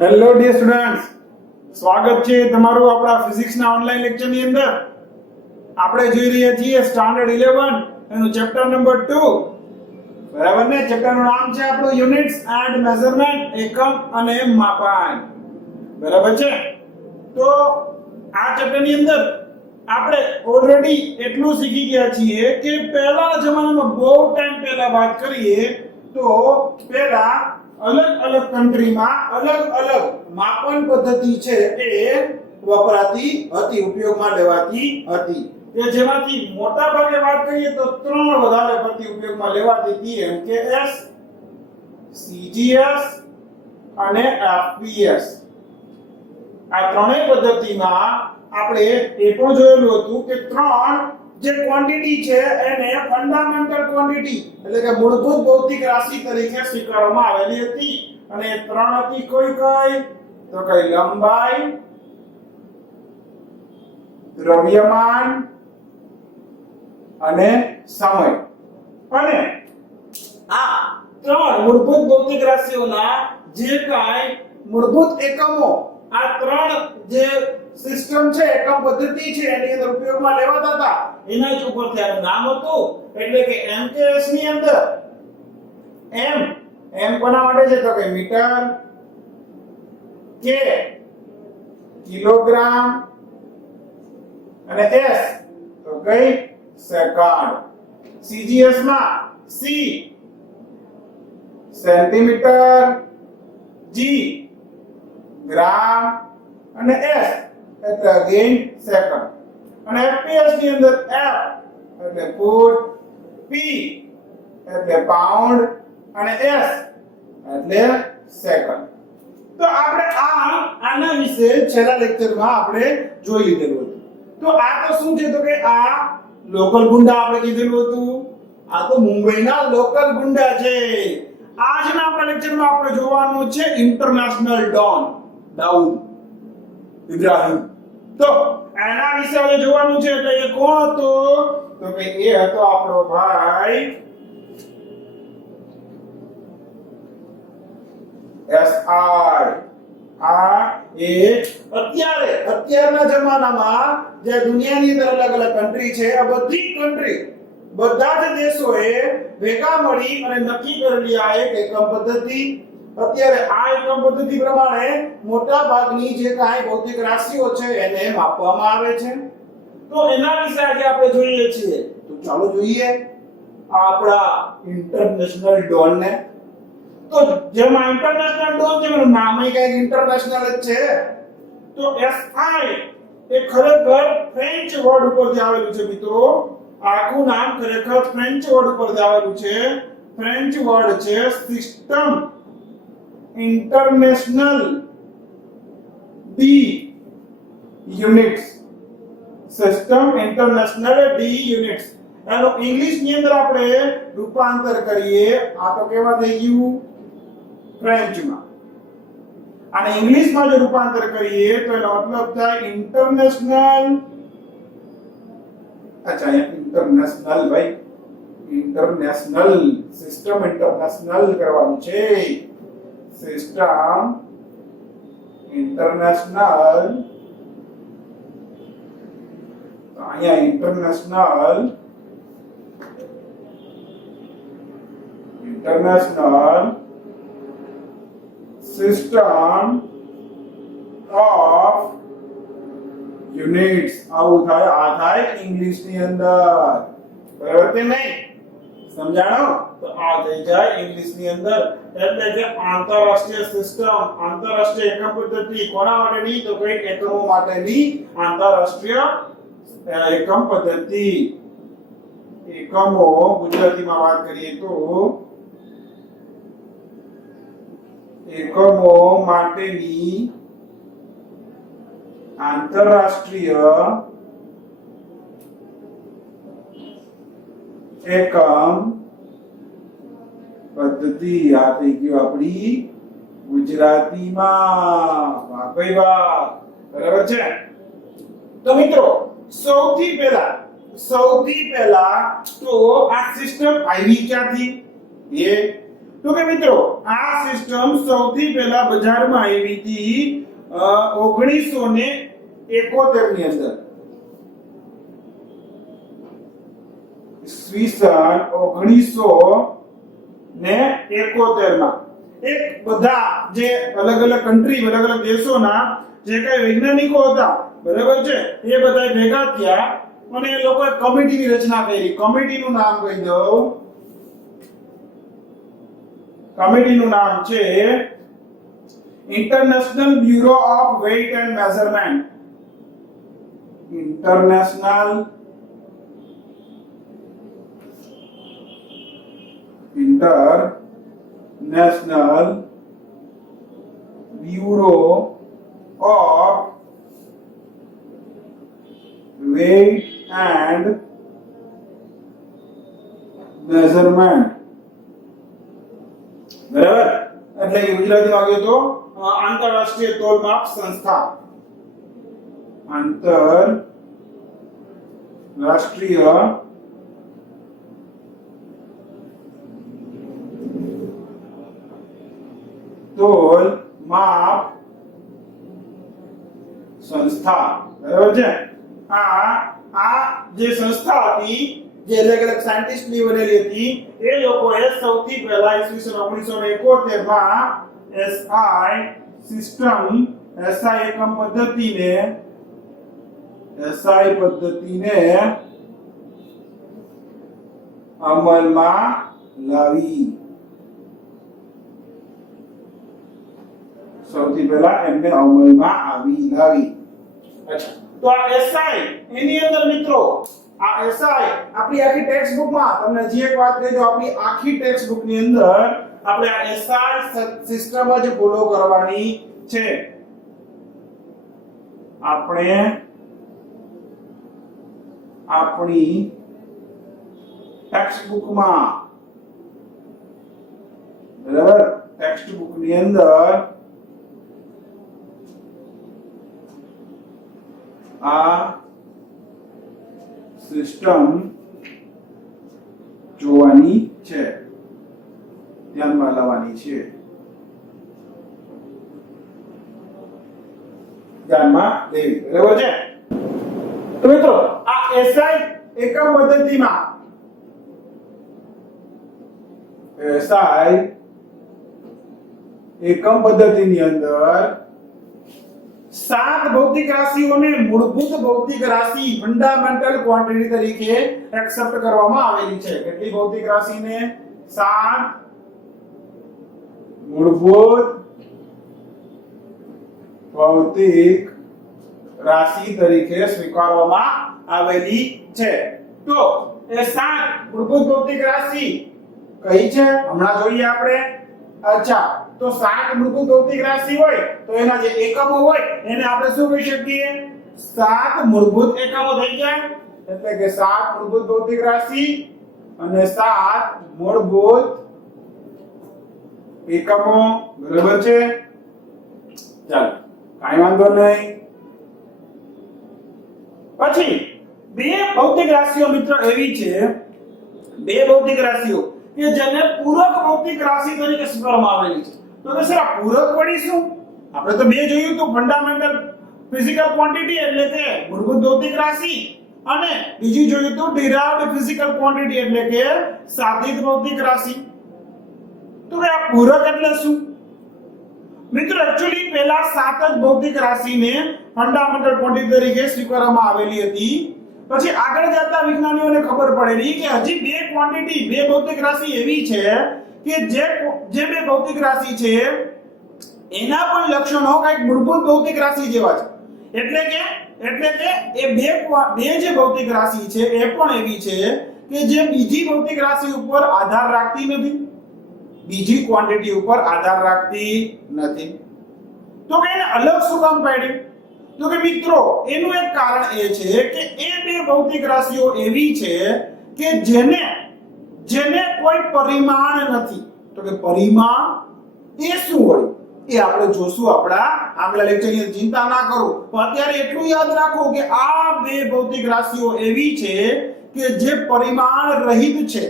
Hello dear students, સ્વાગત છે તમારું આપણા ફિઝિક્સના ઓનલાઈન લેક્ચરની અંદર. આપણે જોઈ રહ્યા છીએ સ્ટાન્ડર્ડ 11 એનું ચેપ્ટર નંબર 2. બરાબર ને? ચેપ્ટરનું નામ છે આપણું યુનિટ્સ એન્ડ મેઝરમેન્ટ, એકમ અને માપન. બરાબર છે? તો આ ચેપ્ટરની અંદર આપણે ઓલરેડી એટલું શીખી ગયા છીએ કે પહેલાના જમાનામાં બહુ ટાઈમ પહેલા વાત કરીએ તો પહેલા અલગ અલગ કન્ટ્રીમાં અલગ અલગ માપન પદ્ધતિ છે એ વપરાતી હતી, ઉપયોગમાં લેવાતી હતી. કે જેમાંથી મોટા ભાગે વાત કરીએ તો ત્રણ વધારે પડતી ઉપયોગમાં લેવાતી હતી, એમ કે એસ, સીજીએસ અને એફપીએસ. આ ત્રણેય પદ્ધતિમાં આપણે એ પણ જોયેલું હતું કે ત્રણ જે ક્વોન્ટિટી છે એને ફંડામેન્ટલ ક્વોન્ટિટી એટલે કે મૂળભૂત ભૌતિક રાશિ તરીકે સ્વીકારવામાં આવેલી હતી. અને એ ત્રણ હતી કઈ તો કઈ લંબાઈ, દ્રવ્યમાન અને સમય. અને આ ત્રણ મૂળભૂત ભૌતિક રાશિઓના જે કાંઈ મૂળભૂત એકમો, આ ત્રણ જે સિસ્ટમ છે, એકમ પદ્ધતિ છે એની અંદર ઉપયોગમાં લેવાતા હતા, એના જ ઉપરથી આનું નામ હતું. એટલે કે એમકેએસ ની અંદર એમ કોના માટે છે તો કે મીટર, કે કિલોગ્રામ અને એસ તો કઈ સેકન્ડ. સીજીએસ માં સી સેન્ટીમીટર, જી ગ્રામ અને એસ એટલે અગેન સેકન્ડ. અને એફપીએસ ની અંદર એફ એટલે ફૂટ, પી એટલે પાઉન્ડ અને એસ એટલે સેકન્ડ. તો આપણે આના વિશે છેલ્લા લેક્ચરમાં આપણે જોઈ લીધેલું હતું. તો આ તો શું છે તો કે આ લોકલ ગુંડા આપણે કીધેલું હતું. આ તો મુંબઈના લોકલ ગુંડા છે. આજના આપણા લેક્ચરમાં આપણે જોવાનું છે ઇન્ટરનેશનલ ડોન દાઉદ ઇબ્રાહિમ. તો એના વિશે હવે જોવાનું છે. એટલે એ કોણ હતો તો કે એ હતો આપણો ભાઈ એસઆઈ. આ એ અત્યારના જમાનામાં જે દુનિયાની અંદર અલગ અલગ કન્ટ્રી છે, આ બધી કન્ટ્રી, બધા જ દેશોએ ભેગા મળી અને નક્કી કરેલી આ એક એકમ પદ્ધતિ. અત્યારે આ એકમ પદ્ધતિ પ્રમાણે મોટા ભાગની જે કાંઈ ભૌતિક રાશિઓ છે એને માપવામાં આવે છે. તો એના વિશે આજે આપણે જોઈએ છીએ. તો ચાલો જોઈએ આપણા ઇન્ટરનેશનલ ડોન ને. તો જેમાં ઇન્ટરનેશનલ ડોન છે એનું નામ એ કંઈક ઇન્ટરનેશનલ જ છે. તો એસઆઈ એ ખરેખર ફ્રેન્ચ વર્ડ ઉપરથી આવેલું છે મિત્રો. આખું નામ ખરેખર ફ્રેન્ચ વર્ડ ઉપરથી આવેલું છે. ફ્રેન્ચ વર્ડ છે system international D units. System international D units. એનો ઇંગ્લિશ ની અંદર આપણે રૂપાંતર કરીએ આ તો કેવા થઈ ગયું ફ્રેન્ચ માં. અને ઇંગ્લિશ માં જો રૂપાંતર કરીએ તો એનો મતલબ થાય ઇન્ટરનેશનલ. અચ્છા, ઇન્ટરનેશનલ ભાઈ, ઇન્ટરનેશનલ સિસ્ટમ ઇન્ટરનેશનલ કરવાનું છે. System international. તો અહીંયા ઇન્ટરનેશનલ સિસ્ટમ ઓફ યુનિટ્સ. આવું થાય. આ થાય ઇંગ્લિશ ની અંદર. બરાબર કે નહીં? સમજાણો? તો આ થઈ જાય ઇંગ્લિશ ની અંદર. એટલે કે આંતરરાષ્ટ્રીય સિસ્ટમ, આંતરરાષ્ટ્રીય એકમ પદ્ધતિ. કોના માટેની તો કઈ એકમો માટેની આંતરરાષ્ટ્રીય એકમ પદ્ધતિ. એકમો ગુજરાતીમાં વાત કરીએ તો એકમો માટેની આંતરરાષ્ટ્રીય એકમ પદ્ધતિ. આ થઈ ગયું આપણી ગુજરાતીમાં. વાહ ભાઈ વાહ. બરાબર છે? તો મિત્રો સૌથી પહેલા તો આ સિસ્ટમ આવી ક્યાંથી? એ તો કે મિત્રો આ સિસ્ટમ સૌથી પહેલા બજારમાં આવી હતી 1971 ની અંદર. ઈસવીસન 1971 માં એક બધા જે અલગ અલગ કન્ટ્રી અલગ અલગ દેશોના જે કઈ વૈજ્ઞાનિકો હતા બરાબર છે એ બધા ભેગા થયા અને એ લોકોએ કમિટીની રચના કરી. કમિટીનું નામ કહી દઉં. કમિટીનું નામ છે international bureau of weight and measurement. International bureau of weight and measurement. બરાબર, એટલે કે ગુજરાતીમાં કહ્યું તો આંતરરાષ્ટ્રીય તોલમાપ સંસ્થા. આંતરરાષ્ટ્રીય તોલમાપ સંસ્થા. બરાબર છે. આ જે સંસ્થા હતી જે અલગ અલગ સાયન્ટિસ્ટ ની બનેલી હતી એ લોકોએ સૌથી પહેલા ઈસવીસન 1971 માં એસઆઈ સિસ્ટમ એસઆઈ એકમ પદ્ધતિને અમલમાં લાવી. સૌથી પહેલા એમને અમલમાં લાવી. અચ્છા, તો આ એસઆઈ એની અંદર મિત્રો આ એસઆઈ આપણી આખી ટેક્સ્ટ બુકમાં તમને જે એક વાત કહી દો, આપણી આખી ટેક્સ્ટ બુક ની અંદર આપણે આ એસઆઈ સિસ્ટમ જ ફોલો કરવાની છે. આપણે આપણી ટેક્સ્ટ બુકમાં બરાબર ટેક્સ્ટ બુક ની અંદર આ સિસ્ટમ જોવાની છે, ધ્યાનમાં લાવવાની છે. ધ્યાનમાં લેવી. બરાબર છે. તો મિત્રો આ એસઆઈ એકમ પદ્ધતિમાં એસઆઈ એકમ પદ્ધતિની અંદર 7 ભૌતિક રાશિઓને મૂળભૂત ભૌતિક રાશિ ફંડામેન્ટલ ક્વોન્ટિટી તરીકે એક્સેપ્ટ કરવામાં આવેલી છે. કેટલી ભૌતિક રાશિને? 7 મૂળભૂત ભૌતિક રાશિ તરીકે સ્વીકારવામાં આવેલી છે. તો એ 7 મૂળભૂત ભૌતિક રાશિ કઈ છે હમણાં જોઈએ આપણે. અચ્છા, તો 7 મૂળભૂત ભૌતિક રાશિ હોય તો એના જે એકમો હોય એને આપણે શું કહી શકીએ? 7 મૂળભૂત એકમો થઈ જાય. એટલે કે 7 મૂળભૂત ભૌતિક રાશિ અને 7 મૂળભૂત એકમો. બરાબર છે. ચાલો, કાઈ વાંધો નહીં. પછી બે ભૌતિક રાશિઓ મિત્રો એવી છે, બે ભૌતિક રાશિઓ કે જેને પૂરક ભૌતિક રાશિ તરીકે સ્વીકારવામાં આવેલી છે. તો કે સર આ પૂરક વળી શું? આપણે તો બે જોયું તો ફંડામેન્ટલ ફિઝિકલ ક્વોન્ટિટી એટલે કે મૂળભૂત ભૌતિક રાશિ અને બીજું જોયું તો ડિરાઇવ્ડ ફિઝિકલ ક્વોન્ટિટી એટલે કે સાધિત ભૌતિક રાશિ. તો કે આ પૂરક એટલે શું? મિત્રો એક્ચ્યુઅલી પહેલા 7 જ ભૌતિક રાશિને ફંડામેન્ટલ ક્વોન્ટિટી તરીકે સ્વીકારવામાં આવેલી હતી. પછી આગળ જતા વિજ્ઞાનીઓને ખબર પડેલી કે હજી બે ક્વોન્ટિટી બે ભૌતિક રાશિ એવી છે કે જે બે ભૌતિક રાશિ છે એના પણ લક્ષણો કંઈક મૂળભૂત ભૌતિક રાશિ જેવા છે. એટલે કે એ બે જે ભૌતિક રાશિ છે એ પણ એવી છે કે જે બીજી ભૌતિક રાશિ ઉપર આધાર રાખતી નથી, બીજી ક્વોન્ટિટી ઉપર આધાર રાખતી નથી. તો કે એને અલગ શું કામ પાડ્યું? તો કે મિત્રો એનું એક કારણ એ છે કે એ બે ભૌતિક રાશિઓ એવી છે કે જેને કોઈ પરિમાણ નથી. તો કે પરિમાણ એ શું હોય એ આપણે જોશું આપણા આગલા લેક્ચરની અંદર. ચિંતા ના કરો, પણ અત્યારે એટલું યાદ રાખો કે આ બે ભૌતિક રાશિઓ એવી છે કે જે પરિમાણ રહિત છે.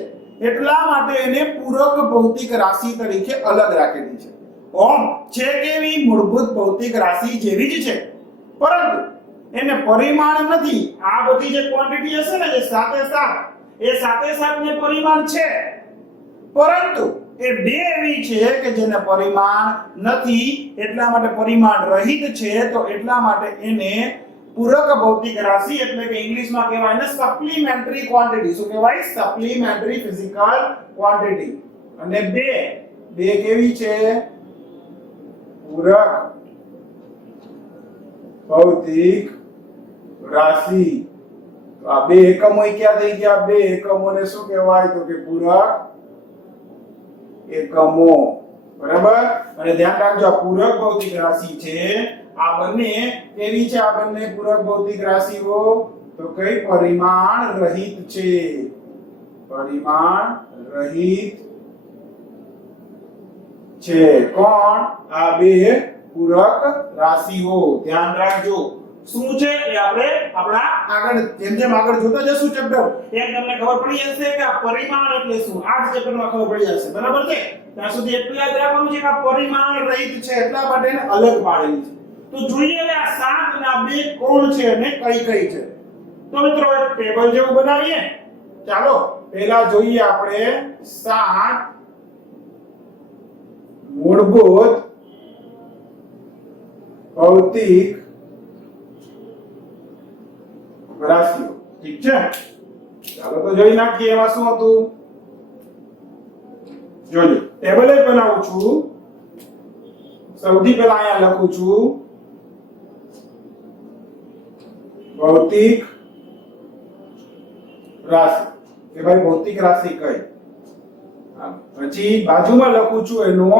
એટલા માટે એને પૂરક ભૌતિક રાશિ તરીકે અલગ રાખેલી છે. ઓમ છે કેવી મૂળભૂત ભૌતિક રાશિ જેવી જ છે, પરંતુ એને પરિમાણ નથી. આ બધી જે ક્વોન્ટિટી હશે ને જે સાથે સાત ને પરિમાણ છે, પરંતુ એ બે એવી છે કે જેને પરિમાણ નથી, એટલા માટે પરિમાણ રહિત છે. તો એટલા માટે એને પૂરક ભૌતિક રાશિ એટલે કે ઇંગ્લિશમાં કહેવાય ને સપ્લિમેન્ટરી ક્વોન્ટિટી. શું કહેવાય? Supplementary physical quantity. અને બે કેવી છે? પૂરક ભૌતિક રાશિ. તો આ બે એકમો ક્યાં થઈ ગયા? બે એકમોને શું કહેવાય? તો કે પૂરક એકમો. બરાબર? અને ધ્યાન રાખજો, આ પૂરક ભૌતિક રાશિ છે. આ બંને કેવી છે? આ બંને પૂરક ભૌતિક રાશિઓ તો કઈ પરિમાણ રહિત છે. પરિમાણ રહિત છે. કોણ? આ બે પૂરક રાશિઓ. ધ્યાન રાખજો શું છે એ આપણે આપણા આગળ જેમ આગળ જોતા જશું ચેપ્ટર એમ તમને ખબર પડી જશે કે આ પરિમાણ એટલે શું. આ ચેપ્ટરમાં ખબર પડી જશે. બરાબર છે? ત્યાં સુધી એટલું યાદ રાખવાનું છે કે આ પરિમાણ રહિત છે, એટલા માટે એને અલગ પાડેલી છે. તો જોઈએ હવે આ 7 અને આ 2 કોણ છે અને કઈ છે. તો મિત્રો એક ટેબલ જેવું બનાવીએ. ચાલો પહેલા જોઈએ આપણે 7 મૂળભૂત ભૌતિક રાશિઓ. ઠીક છે? ચાલો તો જોઈ નાખીએ એમાં શું હતું. જોજો ટેબલ જ બનાવું છું. સૌથી પહેલા અહીંયા લખું છું ભૌતિક રાશિ કે ભાઈ ભૌતિક રાશિ કઈ. પછી બાજુમાં લખું છું એનો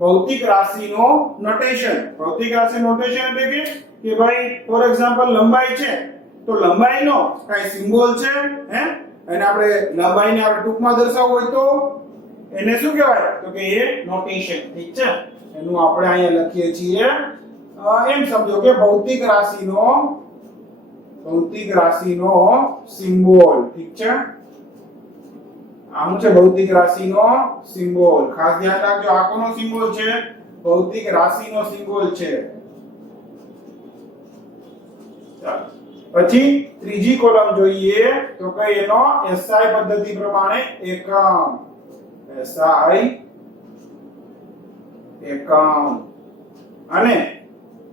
ભૌતિક રાશિનો નોટેશન. ભૌતિક રાશિ નોટેશન એટલે કે ભાઈ ફોર એક્ઝામ્પલ લંબાઈ છે તો લંબાઈનો કઈ સિમ્બોલ છે હે, અને આપણે લંબાઈને આપણે ટૂંકમાં દર્શાવવું હોય તો એને શું કહેવાય? તો કે એ નોટેશન. ઠીક છે? એનું આપણે અહીંયા લખીએ છીએ. એમ સમજો કે ભૌતિક રાશિનો સિમ્બોલ. ઠીક છે? આમ છે ભૌતિક રાશિનો સિમ્બોલ. ખાસ ધ્યાન રાખજો આ કોનો સિમ્બોલ છે? ભૌતિક રાશિનો સિમ્બોલ છે. ચાલો પછી ત્રીજી કોલમ જોઈએ તો કઈ એનો એસઆઈ પદ્ધતિ પ્રમાણે એકમ. એસઆઈ એકમ. અને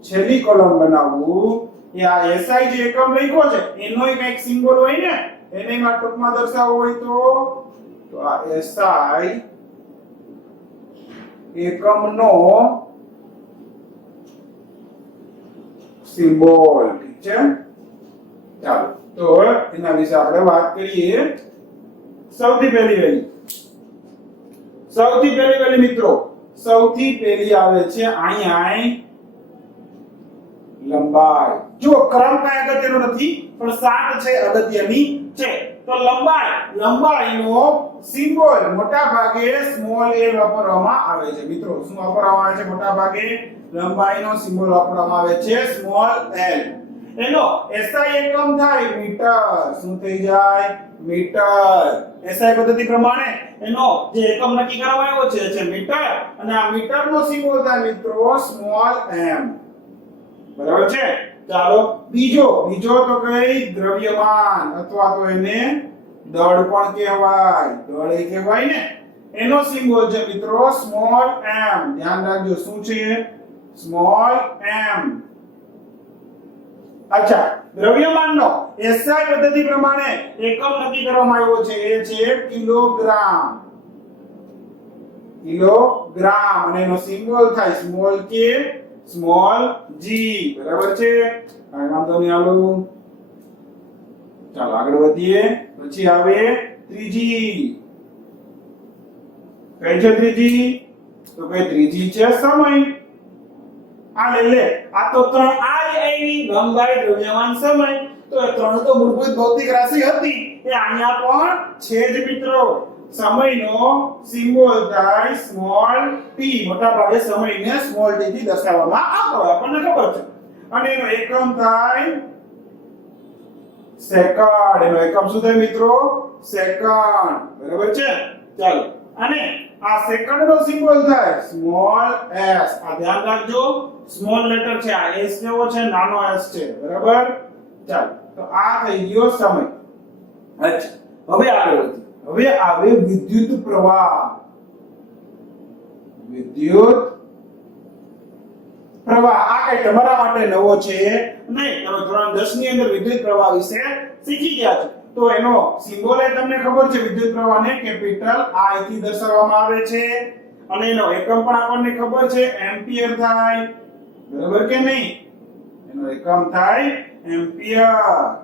છેલ્લી કોલમ બનાવવું કે આ એસઆઈ જે એકમ લખ્યો છે એનો એક સિમ્બોલ હોય ને, એને માં ટૂંકમાં દર્શાવવું હોય તો આ એસઆઈ એકમનો સિમ્બોલ. ઠીક છે? ચાલો તો એના વિશે આપણે વાત કરીએ. સૌથી પહેલી મિત્રો સૌથી પહેલી આવે છે અહીંયા લંબાઈ. જો ક્રમ કઈ અગત્યનો નથી, પણ 7 છે અગત્યની છે. તો લંબાઈનો સિમ્બોલ મોટા ભાગે સ્મોલ a વાપરવામાં આવે છે. મિત્રો શું વાપરવામાં આવે છે? મોટા ભાગે લંબાઈનો સિમ્બોલ વાપરવામાં આવે છે સ્મોલ l. એનો એસઆઈ એકમ થાય મીટર. શું થઈ જાય? મીટર. એસઆઈ પદ્ધતિ પ્રમાણે એનો જે એકમ નક્કી કરવામાં આવ્યો છે મીટર, અને આ મીટરનો સિમ્બોલ થાય મિત્રો સ્મોલ m. બરાબર છે? ચાલો બીજો તો કઈ દ્રવ્યમાન અથવા તો એને દળ પણ કહેવાય. દળ એ કહેવાય ને. એનો સિમ્બોલ છે મિત્રો સ્મોલ m. ધ્યાન રાખજો શું છે? Small m. અચ્છા, દ્રવ્યમાનનો એસઆઈ પદ્ધતિ પ્રમાણે એકમ નક્કી કરવામાં આવ્યો છે એ છે કિલોગ્રામ. અને એનો સિમ્બોલ થાય સ્મોલ k સ્મોલ g. બરાબર છે? આમ તો નહીં આલું. ચાલો આગળ વધીએ. પછી આવે ત્રીજી. કઈ છે ત્રીજી? તો કઈ ત્રીજી છે સમય. આ લે આ તો 3 આવી લંબાઈ દ્રવ્યમાન સમય. તો એ 3 તો મૂળભૂત ભૌતિક રાશિ હતી, એ અહીંયા પણ છે જ મિત્રો. સમયનો સિમ્બોલ થાય સ્મોલ t. મોટા ભાગે સમયને સ્મોલ t થી દર્શાવવામાં આવતો હોય, આપણને ખબર છે. અને એનો એકમ થાય સેકન્ડ. એનો એકમ શું થાય મિત્રો? સેકન્ડ. બરાબર છે? ચાલો, અને આ સેકન્ડ નો સિમ્બોલ થાય સ્મોલ s. આ ધ્યાન રાખજો, સ્મોલ લેટર છે, આ s કેવો છે? નાનો s છે. બરાબર? ચાલો, તો આ થઈ ગયો સમય. અચ્છા, હવે આગળ વધીએ. હવે આવે વિદ્યુત પ્રવાહ. વિદ્યુત પ્રવાહ આ કઈ તમારા માટે નવો છે નહીં. તમે ધોરણ 10 ની અંદર વિદ્યુત પ્રવાહ વિશે શીખી ગયા છો. તો એનો સિમ્બોલ એ તમને ખબર છે, વિદ્યુત પ્રવાહને કેપિટલ I થી દર્શાવવામાં આવે છે, અને એનો એકમ પણ આપણને ખબર છે, એમ્પિયર થાય. બરાબર કે નહીં? એનો એકમ થાય એમ્પિયર.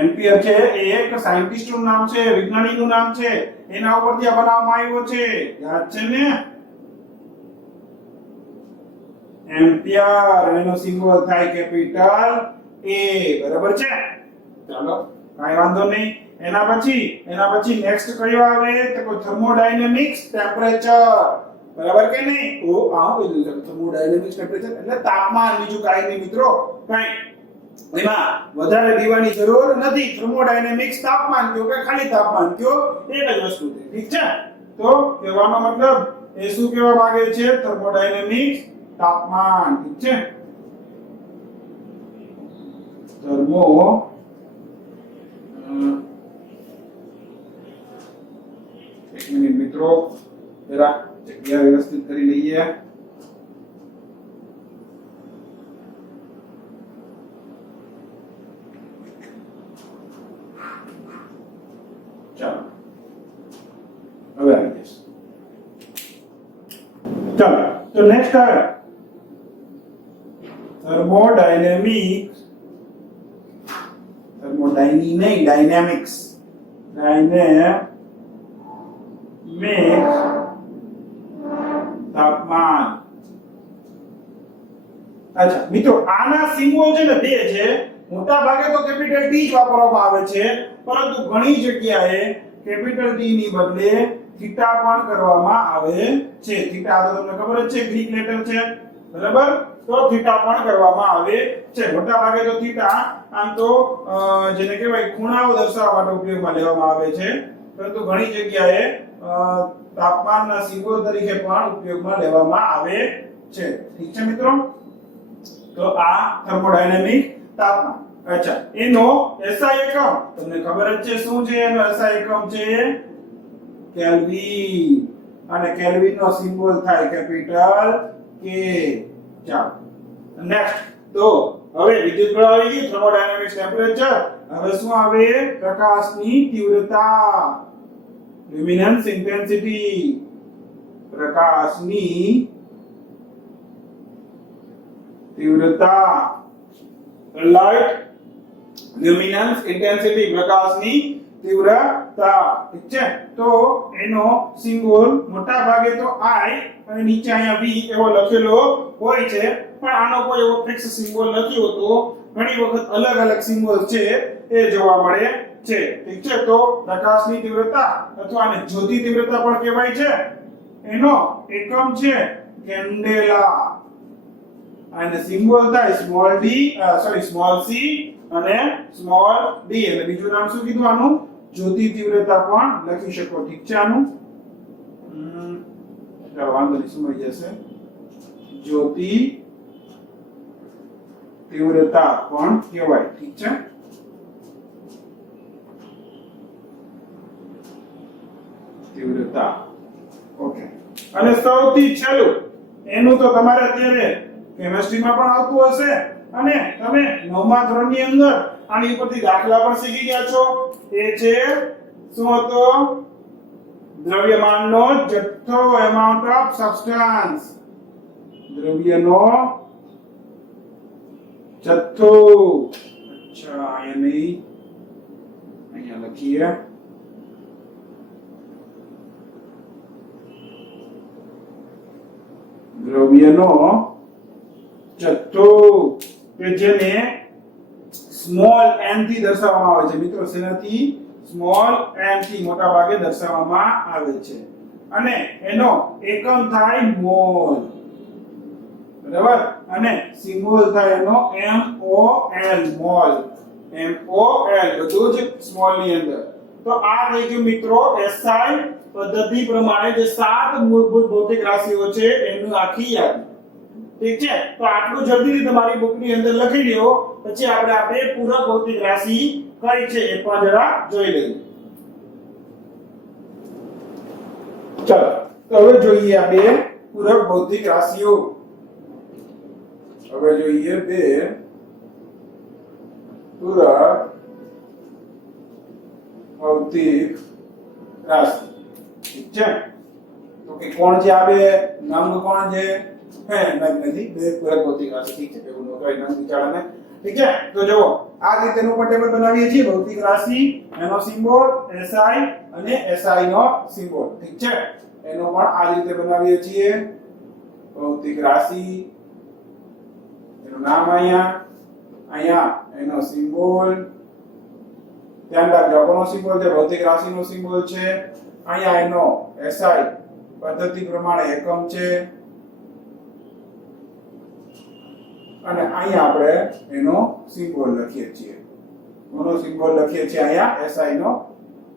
એમ્પિયર છે એ એક સાયન્ટિસ્ટનું નામ છે, વિજ્ઞાનીનું નામ છે, એના ઉપરથી આ બનાવવામાં આવ્યો છે. યાદ છે ને? એમ્પિયર, એનો સિમ્બોલ થાય કેપિટલ A. બરાબર છે? ચાલો, કાઈ વાંધો નહીં. એના પછી નેક્સ્ટ કયો આવે? તો થર્મોડાયનેમિક્સ ટેમ્પરેચર. બરાબર કે નહીં? તો આવું કીધું છે થર્મોડાયનેમિક્સ ટેમ્પરેચર એટલે તાપમાન, બીજું કાઈ નહીં મિત્રો. કાઈ એમાં વધારે દીવાની જરૂર નથી. થર્મોડાયનેમિક્સ તાપમાન કયો કે ખાલી તાપમાન કયો, એક જ વસ્તુ છે. ઠીક છે? તો કહેવાનો મતલબ એ શું કહેવા માંગે છે? થર્મોડાયનેમિક્સ તાપમાન. ઠીક છે? થર્મો એક મિનિટ મિત્રો, જરા જગ્યા વ્યવસ્થિત કરી લઈએ. ચાલો, હવે આવી જશે. ચાલો, તો નેક્સ્ટ આવે થર્મોડાયનેમિક્સ. થર્મોડાયની નહીં, ડાયનેમિક્સ. ડાયનેમિક્સ તાપમાન. અચ્છા મિત્રો, આના સિમ્બોલ છે ને બે છે. મોટા ભાગે તો કેપિટલ T જ વાપરવામાં આવે છે, પરંતુ ઘણી જગ્યાએ કેપિટલ T ની બદલે થીટા પણ કરવામાં આવે છે. થીટા તો તમને ખબર જ છે, ગ્રીક લેટર છે. બરાબર? તો થીટા પણ કરવામાં આવે છે. મોટા ભાગે તો થીટા આમ તો જેને કહેવાય ખૂણાઓ દર્શાવવા માટે ઉપયોગમાં લેવામાં આવે છે, પરંતુ ઘણી જગ્યાએ તાપમાનના સિમ્બોલ તરીકે પણ ઉપયોગમાં લેવામાં આવે છે. ઠીક છે મિત્રો? તો આ થર્મોડાયનેમિક તાપમાન. અચ્છા, એનો SI એકમ તમને ખબર જ છે શું છે? એનો SI એકમ છે કેલ્વિન, અને કેલ્વિન નો સિમ્બોલ થાય કેપિટલ K. ચાલો, નેક્સ્ટ. તો હવે વિદ્યુત પ્રવાહ આવી ગયું, થર્મોડાયનેમિક્સ ટેમ્પરેચર. હવે શું આવે? પ્રકાશની તીવ્રતા, લ્યુમિનન્સ ઇન્ટેન્સિટી. પ્રકાશની તીવ્રતા, લાઇટ લ્યુમિનન્સ ઇન્ટેન્સિટી, પ્રકાશની તીવ્રતા. ઠીક છે? તો એનો સિમ્બોલ મોટા ભાગે તો I અને નીચે અહીંયા V એવો લખેલો હોય છે, પણ આનો કોઈ એવો ફિક્સ સિમ્બોલ નથી હોતો. ઘણી વખત અલગ અલગ સિમ્બોલ છે એ જોવા મળે છે. ઠીક છે? તો પ્રકાશની તીવ્રતા અથવા આને જ્યોતિ તીવ્રતા પણ કહેવાય છે. એનો એકમ છે કેન્ડેલા, અને સિમ્બોલ થાય સ્મોલ c અને સ્મોલ d. એટલે બીજું નામ શું કીધું આનું? જ્યોતિ તીવ્રતા પણ લખી શકો. ઠીક છે? આનું વાંધો નહીં, સમય જશે. જ્યોતિ તીવ્રતા પણ કહેવાય. ઠીક છે? તીવ્રતા. ઓકે. અને સૌથી છેલ્લું એનું તો તમારે અત્યારે કેમિસ્ટ્રીમાં પણ આવતું હશે, અને તમે 9મા ધોરણની અંદર આની ઉપરથી દાખલા પણ શીખી ગયા છો. એ છે શું હતો? દ્રવ્યમાનનો જથ્થો, એમાઉન્ટ ઓફ સબસ્ટન્સ. દ્રવ્યનો જથ્થો. અચ્છા, અહીંયા નહીં, અહીંયા લખીએ. દ્રવ્યનો જથ્થો કે જેને સ્મોલ n થી દર્શાવવામાં આવે છે. મિત્રો શેનાથી? સ્મોલ n થી મોટા ભાગે દર્શાવવામાં આવે છે, અને એનો એકમ થાય મોલ. બરાબર? અને સિમ્બોલ થાય એનો MOL, મોલ. MOL બધું જ સ્મોલ ની અંદર. તો આ થઈ ગયું મિત્રો SI પદ્ધતિ પ્રમાણે જે 7 મૂળભૂત ભૌતિક રાશિઓ છે એનું આખી યાદી. ઠીક છે, તો આટલું જલ્દીથી તમારી બુકની અંદર લખી લ્યો. પછી આપણે આ બે પૂરક ભૌતિક રાશિ કઈ છે એ પણ જરા જોઈ લઈએ. ચાલો તો હવે જોઈએ આ બે પૂરક ભૌતિક રાશિઓ. હવે જોઈએ બે પૂરક ભૌતિક રાશિ. ઠીક છે, તો કે કોણ છે આ બે નામ કોણ છે? હે નંગ નથી, બે પૂરક ભૌતિક રાશિ. ઠીક છે, એવું નો કઈ નંગ વિચારને. ઠીક છે, તો જો આ રીતેનું પણ ટેબલ બનાવીએ છીએ. ભૌતિક રાશિ એનો સિમ્બોલ SI અને SI નો સિમ્બોલ. ઠીક છે, એનો પણ આ રીતે બનાવીએ છીએ. ભૌતિક રાશિ એનું નામ અહીંયા એનો સિમ્બોલ. ધ્યાન રાખજો કોનો સિમ્બોલ છે? ભૌતિક રાશિનો સિમ્બોલ છે. અહીંયા એનો SI પદ્ધતિ પ્રમાણે એકમ છે અને અહીંયા આપણે એનો સિમ્બોલ લખીએ છીએ. કોનો સિમ્બોલ લખીએ છીએ? અહીંયા SI નો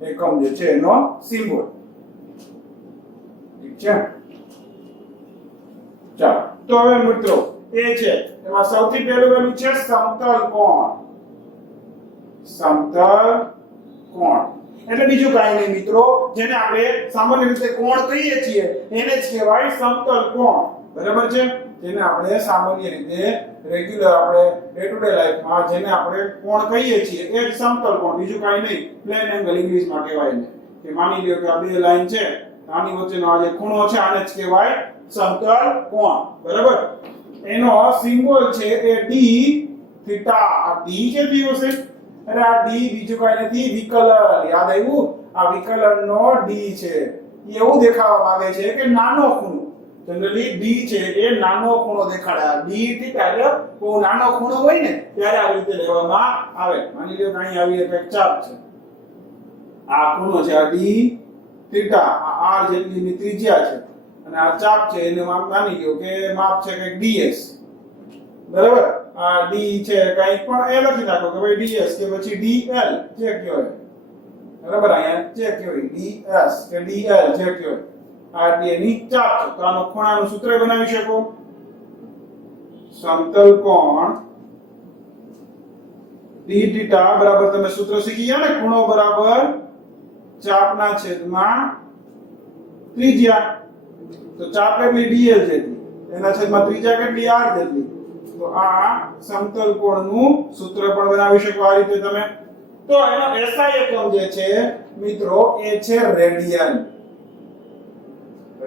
એકમ જે છે એનો સિમ્બોલ. ઠીક છે, ચાલો તો હવે મિત્રો એ છે એમાં સૌથી પહેલું છે સમતલ કોણ. સમતલ કોણ એટલે બીજું કાંઈ નહીં મિત્રો, જેને આપણે સામાન્ય રીતે કોણ કહીએ છીએ એને જ કહેવાય સમતલ કોણ. બરાબર છે, જેને આપણે સામાન્ય રીતે રેગ્યુલર આપણે ડે ટુ ડે લાઈફમાં જેને આપણે કોણ કહીએ છીએ એ જ સમતલ કોણ, બીજું કાંઈ નહીં. પ્લેન એંગલ ઇંગ્લિશમાં કહેવાય ને કે માની લ્યો કે આ બે લાઈન છે, આની વચ્ચેનો આ જે ખૂણો છે આને જ કહેવાય સમતલ કોણ. બરાબર, એનો સિમ્બોલ છે એ d થીટા. આ d કે ડી હશે? અરે આ d બીજું કાંઈ નથી, વિકલન. યાદ આવ્યું? આ વિકલનનો d છે. એવું દેખાવા માંગે છે કે નાનો ખૂણો. જનરલી d છે એ નાનો ખૂણો દેખાડે. d થીટા એટલે બહુ નાનો ખૂણો હોય ને ત્યારે આવી રીતે લેવામાં આવે. માની લો કે અહીં આવી એક ચાપ છે, આ ખૂણો છે આ d થીટા, આ r જેટલી ત્રિજ્યા છે અને આ ચાપ છે એને માની લ્યો કે માપ છે કે ds. બરાબર, આ d છે કંઈક પણ એ લખી નાખો કે ભાઈ ds કે પછી dl જે કહેવાય. બરાબર, અહીંયા જે કહેવાય ds કે dl જે કહેવાય. આ d ની ચાપ છે, તો આનો ખૂણાનું સૂત્ર બનાવી શકો. સમતલ કોણ d થીટા બરાબર, તમે સૂત્ર શીખી ગયા ને, ખૂણો બરાબર ચાપના છેદમાં ત્રિજ્યા. તો ચાપ કેટલી? dl જેટલી, એના છેદમાં ત્રિજ્યા કેટલી? r જેટલી. તો આ સમતલ કોણનું સૂત્ર પણ બનાવી શકો આ રીતે તમે. તો એનો SI એકમ જે છે મિત્રો એ છે રેડિયન.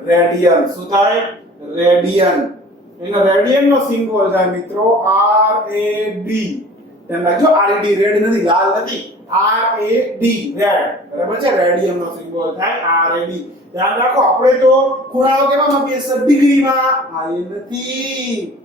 રેડિયન શું થાય? રેડિયન. એનો રેડિયનનો સિમ્બોલ થાય મિત્રો RAD. ધ્યાન રાખજો, RAD રેડ નથી, લાલ નથી, RAD રેડ. બરાબર છે, રેડિયનનો સિમ્બોલ થાય RAD. ધ્યાન રાખો, આપણે તો ખૂણાઓ કેવા માપીએ છીએ? ડિગ્રીમાં. આ એ નથી,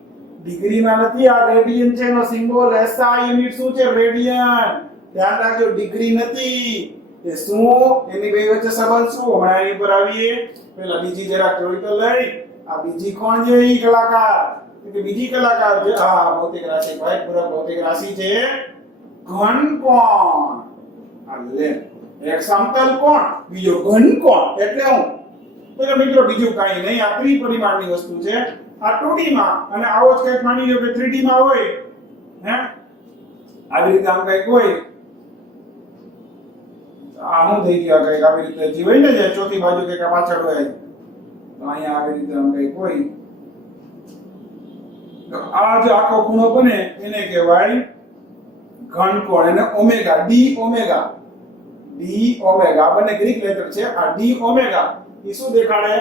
ડિગ્રીમાં નથી, આ રેડિયન છે. એનો સિમ્બોલ SI યુનિટ શું છે? રેડિયન. ધ્યાન રાખજો, ડિગ્રી નથી. એ શું? એની બે વચ્ચે સંબંધ શું? હમણાં એની પર આવીએ. પહેલા બીજી જરાક જોઈ તો લઈ. આ બીજી કોણ છે? ઈ કલાકાર. કે બીજી કલાકાર છે આ ભૌતિક રાશિ, ભાઈ પૂરક ભૌતિક રાશિ છે ઘન કોણ. આ લે, એક સમતલ કોણ, બીજો ઘન કોણ. એટલે હું તો મિત્રો બીજું કાંઈ નહીં, આ ત્રિપરિમાણની વસ્તુ છે. આ 2D માં અને આવો જ કંઈક માની લો કે 3D માં હોય, હે આવી રીતે આમ કંઈક હોય. આ હું થઈ ગયા કંઈક આવી રીતે જીવાય ને, જે ચોથી બાજુ કંઈક પાછળ હોય, તો અહીંયા આવી રીતે આમ કંઈક હોય. તો આ જે આખો ખૂણો બને એને કહેવાય ઘન કોણ. એને ઓમેગા, ડી ઓમેગા બંને ગ્રીક લેટર છે. આ ડી ઓમેગા એ શું દેખાડે?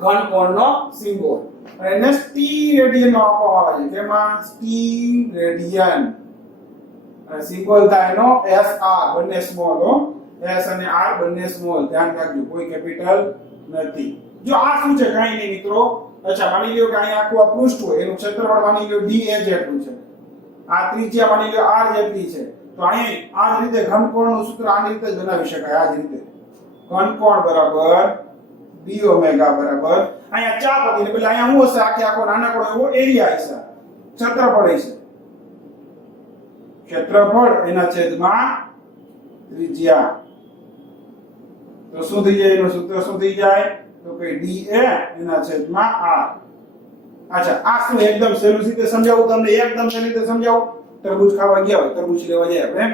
ઘન કોણનો સિમ્બોલ. અને એને સ્ટી રેડિયન માં આપવામાં આવે છે. તેમાં સ્ટી રેડિયન અને સિમ્બોલ થાય એનો SR. બંને સ્મોલ હો, S અને R બંને સ્મોલ. ધ્યાન રાખજો, કોઈ કેપિટલ નથી. જો આ શું છે? કાંઈ નહીં મિત્રો. અચ્છા, માની લ્યો કે અહીંયા આખું આ પૃષ્ઠ હોય, એનું ક્ષેત્રફળ માની લ્યો dA જેટલું છે. આ ત્રિજ્યા માની લ્યો R જેટલી છે. તો અહીં આ જ રીતે ઘનકોણનું સૂત્ર આ રીતે જ બનાવી શકાય. આ જ રીતે ઘનકોણ બરાબર d ઓમેગા બરાબર, અહીંયા ચાપ હતી એટલે અહીંયા શું હશે? આખો નાનકડો એવો એરિયા હશે, ક્ષેત્રફળ હશે. ક્ષેત્રફળ એના છેદમાં ત્રિજ્યા. તો શું થઈ જાય? એનું સૂત્ર શું થઈ જાય? તો કે dA એના છેદમાં r. અચ્છા, આ શું એકદમ સહેલું રીતે સમજાવું તમને, એકદમ સહેલી રીતે સમજાવું. તરબૂચ ખાવા ગયા હોય, તરબૂચ લેવા જાય આપણે,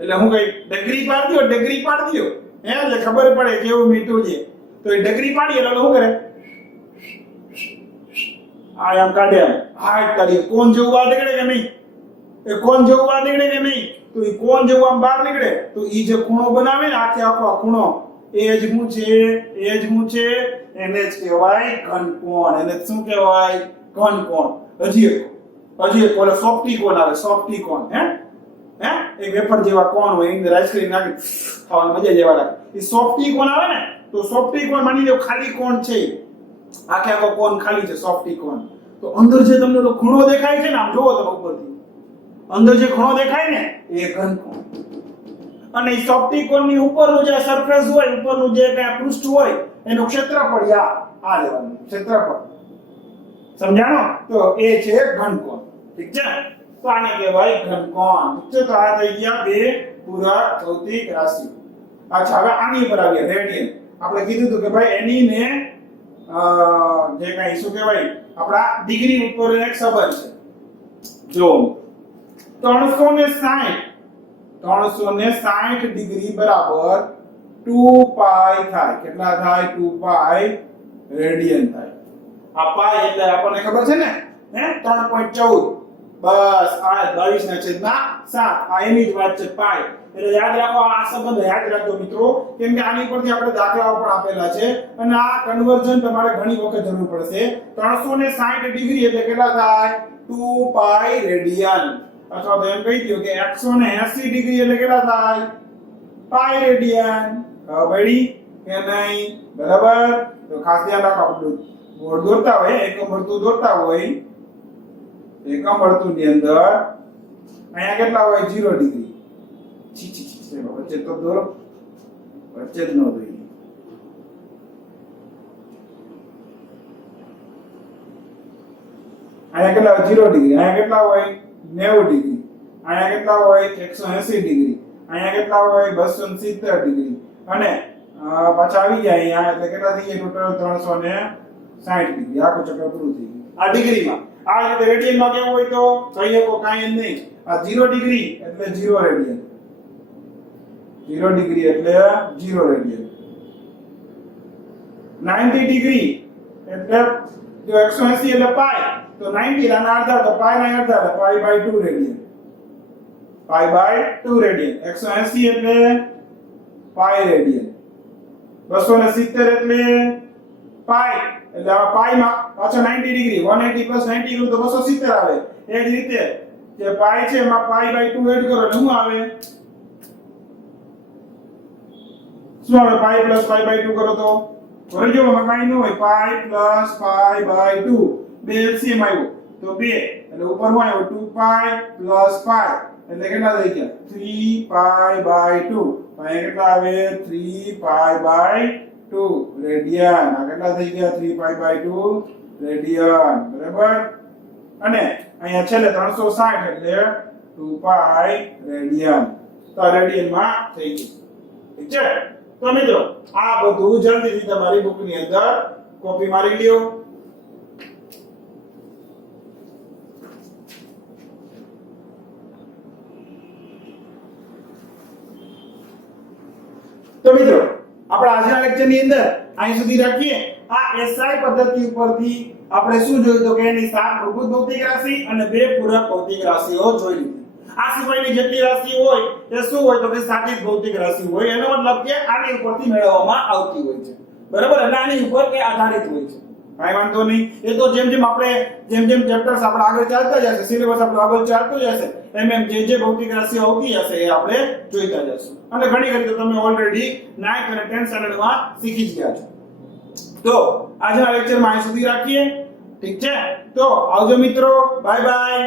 એટલે હું કઈ ડગરી પાડી દો, ડગરી પાડી દો, એટલે ખબર પડે કેવું મીઠું છે. તો એ ડગરી પાડી એટલે શું કરે? આ આમ કાઢે, હાથ કાઢી. કોણ જેવું બહાર નીકળે કે નહીં? એ કોણ જેવું બહાર નીકળે કે નહીં? તો એ કોણ જેવું આમ બહાર નીકળે તો એ જે ખૂણો બનાવે ને, આખે આખો ખૂણો, એ જ શું છે? એને જ કહેવાય ઘનકોણ. એને શું કહેવાય? ઘનકોણ. હજી એક ઓલો સોફ્ટી કોણ આવે, સોફ્ટી કોણ. એક વેફર જેવા કોણ હોય, એની અંદર આઈસ્ક્રીમ નાખી ખાવાની મજા જેવા લાગે. એ સોફ્ટી કોણ આવે ને, તો સોફ્ટી કોણ માની લો ખાલી કોણ છે, આખે આખો કોણ ખાલી છે, સોફ્ટી કોણ. તો અંદર જે તમને તો ખૂણો દેખાય છે ને, આમ જોવો તમે ઉપરથી, અંદર જે ખૂણો દેખાય ને એ ઘનકોણ. અને એ સોફ્ટી કોણની ઉપરનું જે સરફેસ હોય, ઉપરનું જે કઈ પૃષ્ઠ હોય, એનું ક્ષેત્રફળ આ લેવાનું ક્ષેત્રફળ. સમજાણો? તો એ છે ઘનકોણ. ઠીક છે? તો આને કહેવાય ઘનકોણ. ઠીક છે? તો આ થઈ ગયા બે પૂરક ભૌતિક રાશિ. અચ્છા, હવે આની પર આવીએ, રેડિયન. આપણે કીધું હતું કે ભાઈ એની ને જે કઈ શું કહેવાય આપણા ડિગ્રી ઉપર એક સંબંધ છે. જો 360 ડિગ્રી બરાબર 2 પાઈ થાય. કેટલા થાય? 2 પાઈ રેડિયન થાય. આ પાઈ એટલે આપણને ખબર છે ને, 3.14. બસ આ 22/7. આ એની જ વાત છે, પાઈ. એટલે યાદ રાખો, આ સંબંધ યાદ રાખજો મિત્રો, કેમ કે આની પરથી આપણે દાખલાઓ પણ આપેલા છે અને આ કન્વર્ઝન તમારે ઘણી વખત જરૂર પડશે. 360 ડિગ્રી એટલે કેટલા થાય? 2 પાઈ રેડિયન. અથવા તો એમ કહી દો કે 180 ડિગ્રી એટલે કેટલા થાય? પાઈ રેડિયન. બળી કે નહીં? બરાબર. તો ખાસ ધ્યાન રાખો, આપણે બોર્ડ દોરતા હોય, એકમ વર્તુળ દોરતા હોય, એકમ વર્તુળની અંદર અહીંયા કેટલા હોય? 0 ડિગ્રી. વચ્ચે તો દોરો, વચ્ચે જ ન દોરી. અહીંયા કેટલા હોય? 0 ડિગ્રી. અહીંયા કેટલા હોય? 90 ડિગ્રી. અહીંયા કેટલા હોય? 180 ડિગ્રી. અહીંયા કેટલા હોય? 270 ડિગ્રી. અને પાછા આવી જાય અહીંયા, એટલે કેટલા થઈ ગયા? Total 360 degree. આખું ચક્ર પૂરું થઈ ગયું આ ડિગ્રીમાં. આ રીતે રેડિયનમાં કેવું હોય તો કહી શકો કાંઈ જ નહીં. આ 0 ડિગ્રી એટલે 0 રેડિયન. 0 ડિગ્રી એટલે 0 રેડિયન. 90 ડિગ્રી એટલે જો 180 એટલે પાઈ, તો 90 ના અડધા, તો પાઈ ના અડધા એટલે પાઈ/2 રેડિયન. પાઈ/2 રેડિયન. 180 એટલે પાઈ રેડિયન. 270 એટલે પાઈ, એટલે આ પાઈમાં પાછો 90 ડિગ્રી, 180 + 90 કરું તો 270 આવે. એ જ રીતે જે પાઈ છે એમાં પાઈ/2 એડ કરો એટલે શું આવે? શું આવે? પાઈ + પાઈ/2 કરો તો ભરી જો, એમાં કાંઈ ન હોય. પાઈ + પાઈ/2 બે એલસીએમ આવ્યો તો 2, એટલે ઉપર શું આવ્યો? 2 પાઈ + પાઈ, એટલે કેટલા થઈ ગયા? 3 પાઈ/2. અહીંયા કેટલા આવે? 3 પાઈ/2 રેડિયન. આ કેટલા થઈ ગયા? 3 પાઈ/2 રેડિયન. બરાબર. અને અહીંયા છેલ્લે 360 એટલે 2 પાઈ રેડિયન. તો રેડિયનમાં થઈ ગયું. ઠીક છે? તો મિત્રો આ બધું જલ્દીથી તમારી બુકની અંદર કોપી મારી લ્યો. તો મિત્રો આપણે આજના લેક્ચરની અંદર અહીં સુધી રાખીએ. આ એસઆઈ પદ્ધતિ ઉપરથી આપણે શું જોયું તો કે એની 7 મૂળભૂત ભૌતિક રાશિ અને 2 પૂરક ભૌતિક રાશિઓ જોઈ લીધી. આ સિવાયની જેટલી રાશિ હોય એ શું હોય તો કે સાદિક ભૌતિક રાશિ હોય. એનો મતલબ કે આની ઉપરથી મેળવવામાં આવતી હોય છે. બરાબર. એટલે આની ઉપર કે આધારિત હોય છે. કાઈ વાંધો નહીં. એ તો જેમ જેમ ચેપ્ટર્સ આપણે આગળ ચાલતા જશે, સિલેબસ આપણો આગળ ચાલતો જશે, એમ જે ભૌતિક રાશિઓ આવતી હશે એ આપણે જોઈતા જશું. અને ઘણી ઘણી તો તમે ઓલરેડી 9th અને 10th સ્ટાન્ડર્ડમાં શીખી જ ગયા છો. તો આજના લેક્ચરમાં અહીં સુધી રાખીએ. ઠીક છે? તો આવજો મિત્રો. Bye bye.